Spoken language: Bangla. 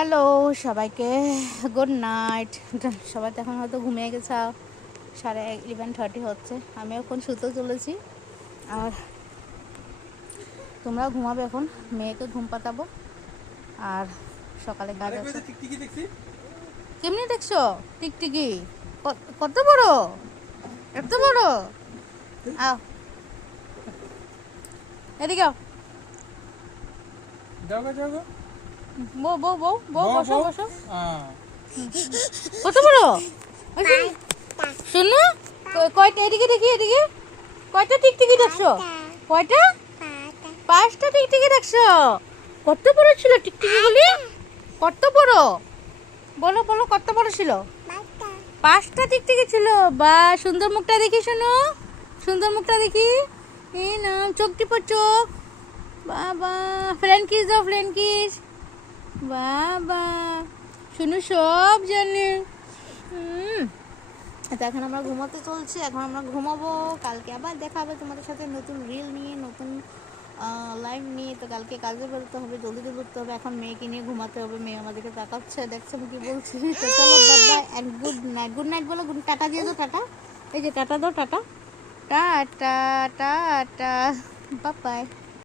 হ্যালো সবাইকে, গুড নাইট। সবাই তো এখন হয়তো ঘুমিয়ে গেছে, 11:30 হচ্ছে। আমি এখন শুতে চলেছি আর তোমরাও ঘুমাবে। এখন মেয়েকে ঘুম পাতাবো আর সকালে কাজ আছে। কেমনি দেখছো টিকটিকি? কত বড়, এত বড়। আও এদিকে আও। বউ বউ বউ বউ বসো বসো। কত বড় শোনো, কয়টা? এদিকে দেখি, এদিকে কয়টা টিকটিকি দেখছো? কয়টা? 5টা টিকটিকি দেখছো? কত বড় ছিল টিকটিকি গুলি? কত বড় বলো বলো, কত বড় ছিল? 5টা টিকটিকি ছিল। বা সুন্দর মুখটা দেখি, শোনো সুন্দর মুখটা দেখি। এই না, চোখ টিপো চোখ। বাবা, ফ্রেন্ড কিস দাও, ফ্রেন্ড কিস। বাবা শুনু সব জানে। তো এখন আমরা ঘুমাতে চলছি, এখন আমরা ঘুমাবো। কালকে আবার দেখা হবে তোমাদের সাথে নতুন রিল নিয়ে, নতুন লাইভ নিয়ে। তো কালকে কাজে বেরোতে হবে, জলদি জলদি উঠতে হবে। এখন মেয়েকে নিয়ে ঘুমাতে হবে। মেয়ে আমাদেরকে তাকাচ্ছে, দেখছে আমি কি বলছি। তো চলো, bye bye and good night. Good night বলো, টাটা দিয়ে দাও, টাটা। এই যে টাটা দাও, tata tata tata, bye bye.